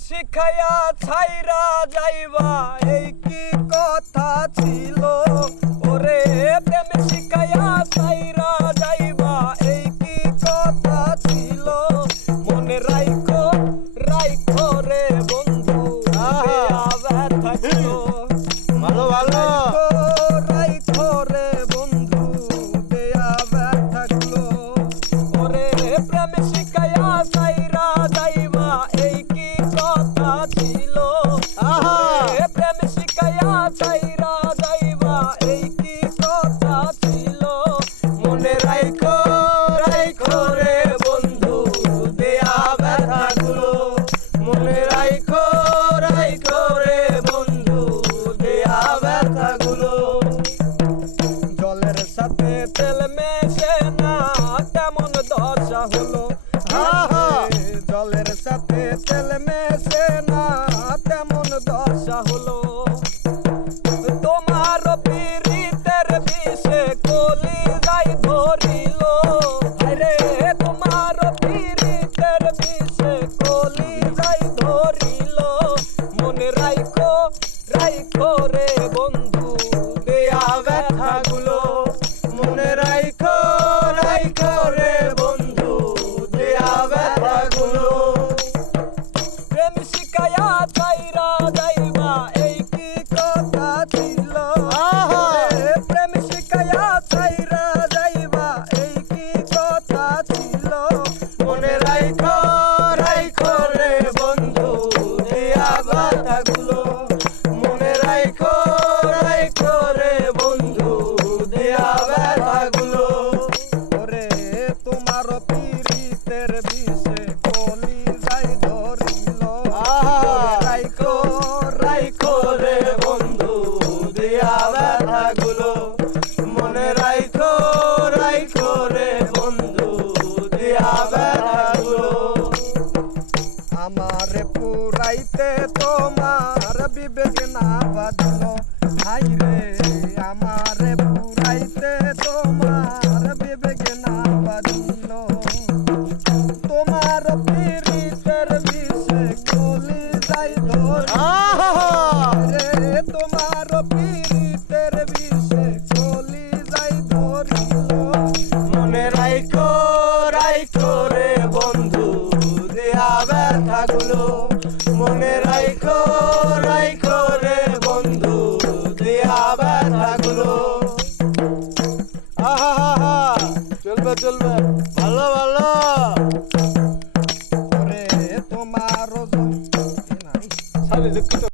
শিখাইয়া ছাইরা যাইবা এই কি কথা ছিল ওরে প্রেম শিখাইয়া ছাইরা যাইবা এই কি কথা ছিল মনে রাইখো রাইখো রে বন্ধু দেয়া থাকলো ভালো ভালো রাইখো রে বন্ধু দেয়া থাকলো ওরে প্রেম শিখাইয়া ছাইরা যাইবা এই কি কথা ছিল প্রেম শিখাইয়া ছাইরা যাইবা এই কি কথা ছিল মনে রাইখো রাইখো রে বন্ধু দেয়া ব্যথাগুলো মনে রাইখো রাইখো রে বন্ধু দেয়া ব্যথাগুলো জলের সাথে তেল মেশে না তেমন দশা হলো জলের সাথে তেল মেশে না তেমন দশা হলো তোমার পীড়িতের বিষে কলি যাই ধরিল আরে তোমার পীড়িতের বিষে কলি যাই ধরিল মনে রাইখো রাইখো রে বন্ধু দেয়া ব্যথাগুলো মনে রাইখো রাইখো রে বন্ধু দেয়া ব্যথাগুলো প্রেম শিখাইয়া ছাইরা যাইবা এই কি কথা ছিল প্রেম শিখাইয়া ছাইরা যাইবা এই কি কথা ছিল মনে রাইখো রাইখো রে বন্ধু দেয়া ব্যথাগুলো মনে রাইখো রাইখো রে বন্ধু দেয়া ব্যথাগুলো ওরে তোমার পীড়িতের বিষে কলি যাই ধরিল রাইখো রাইখো রে বন্ধু দেয়া ব্যথাগুলো মনে রাইখো রাইখো রে বন্ধু দেয়া ব্যথাগুলো আমারে পুরাইতে তোমার বিবেক না বাঁধল হাই রে আমারে পুরাইতে তোমার বিবেক না বাঁধল তোমার পীড়িতের বিষে কলি যাই ধরিল রে তোমার পীড়িতের বিষে কলি যাই ধরিল মনে রাইখো রাইখো রে বন্ধু দেয়া ব্যথাগুলো মনে রাইখো রাইখো রে বন্ধু দেয়া ব্যথাগুলো চলবে চলবে ভালো ভালো ওরে তোমার